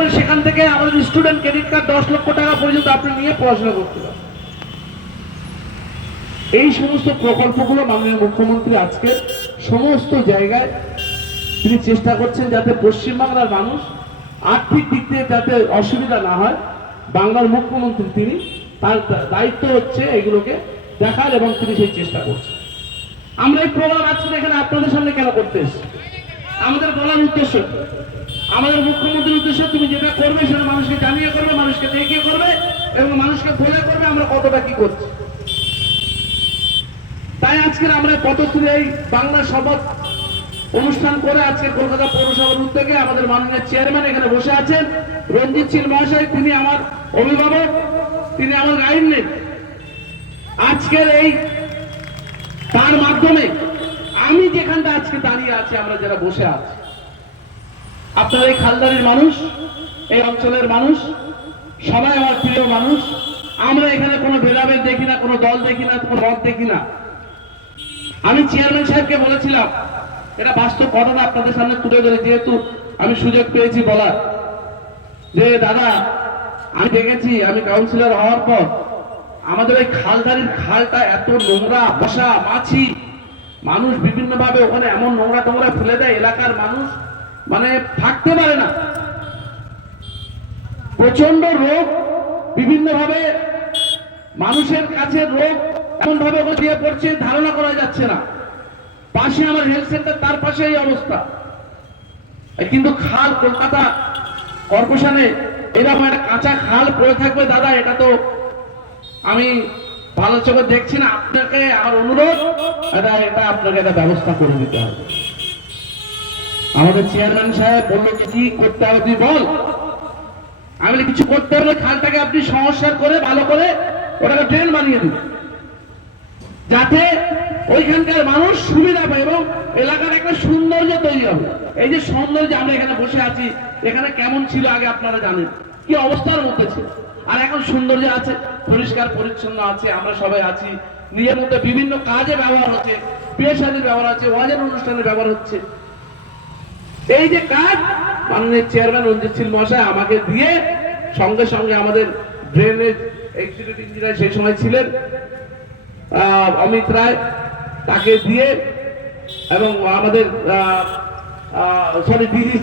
করে সেখান থেকে আমাদের স্টুডেন্ট ক্রেডিট কার্ড 10 লক্ষ টাকা পর্যন্ত আপনি নিয়ে পড়াশোনা করতে পারেন। এই সমস্ত প্রকল্পগুলো মাননীয় মুখ্যমন্ত্রী আজকে সমস্ত জায়গায় তিনি চেষ্টা করছেন যাতে পশ্চিমবাংলার মানুষ আর্থিক দিক থেকে যাতে অসুবিধা না হয়। বাংলার মুখ্যমন্ত্রী তিনি, তার দায়িত্ব হচ্ছে এগুলোকে দেখার এবং তিনি সেই চেষ্টা করছেন। আমরা এই প্রোগ্রাম আজকে এখানে আপনাদের সামনে কেন করতে এসেছি? আমাদের বলার উদ্দেশ্য, আমাদের মুখ্যমন্ত্রীর উদ্দেশ্য, তুমি যেটা করবে সেটা মানুষকে জানিয়ে করবে, মানুষকে দেখিয়ে করবে এবং মানুষকে বলে করবে আমরা কতটা কি করছি। তাই আজকে আমরা পদশ্রী এই বাংলা শপথ অনুষ্ঠান করে আজকে কলকাতা পৌরসভার উদ্যোগে আমাদের মাননীয় চেয়ারম্যান এখানে বসে আছেন রঞ্জিত শীল মহাশয়, তিনি আমার অভিভাবক, তিনি আমার গাইডলাইন। আজকের এই তার মাধ্যমে আমি যেখানটা আজকে দাঁড়িয়ে আছি, আমরা যারা বসে আছি, আপনার এই খালদারির মানুষ, এই অঞ্চলের মানুষ সবাই আমার প্রিয় মানুষ। আমরা এখানে কোনো ভেদাভেদ দেখি না, কোনো দল দেখি না, কোনো মত দেখি না। আমি চেয়ারম্যান সাহেবকে বলেছিলাম, এটা বাস্তব ঘটনা আপনাদের সামনে তুলে ধরে, যেহেতু আমি সুযোগ পেয়েছি বলার, যে দাদা আমি দেখেছি, আমি কাউন্সিলর হওয়ার পর আমাদের এই খালদারির খালটা এত নোংরা, বসা মাছি, মানুষ বিভিন্ন ভাবে ওখানে এমন নোংরা টোংরা ফেলে দেয়, এলাকার মানুষ মানে থাকতে পারে না। প্রচন্ড রোগ, বিভিন্ন ভাবে মানুষের কাছে রোগ এমন ভাবে দিয়ে পড়ছে ধারণা করা যাচ্ছে না। পাশে আমার হেলথ সেন্টার, তার পাশে এই অবস্থা। কিন্তু খাল কলকাতা কর্পোরেশনে এরকম একটা কাঁচা খাল পড়ে থাকবে দাদা, এটা তো আমি ভালো চোখে দেখছি না। আপনাকে আমার অনুরোধ, এটা আপনাকে একটা ব্যবস্থা করে দিতে হবে। আমাদের চেয়ারম্যান সাহেব বললো কি করতে হবে তুই বল। আমি কিছু করতে হলে খালটাকে আপনি সংস্কার করে ভালো করে ওটাকে ড্রেন বানিয়ে দিন, যাতে ওইখানকার মানুষ সুবিধা পায় এবং এলাকার একটা সৌন্দর্য তৈরি হবে। এই যে সৌন্দর্য, আমরা এখানে বসে আছি, এখানে কেমন ছিল আগে আপনারা জানেন, কি অবস্থার মধ্যে ছিল, আর এখন সৌন্দর্য আছে, পরিষ্কার পরিচ্ছন্ন আছে, আমরা সবাই আছি, নিজের মধ্যে বিভিন্ন কাজে ব্যবহার হচ্ছে, বিয়ে শাদীর ব্যবহার হচ্ছে, ওয়াজের অনুষ্ঠানের ব্যবহার হচ্ছে। এই যে কাজ মাননীয় চেয়ারম্যান রঞ্জিত শীল মহাশয় আমাকে দিয়ে, সঙ্গে সঙ্গে আমাদের ড্রেনেজ এক্সিকিউটিভ ইঞ্জিনিয়ার সেই সময় ছিলেন অমিত রায়, তাকে দিয়ে এবং আমাদের ডিজি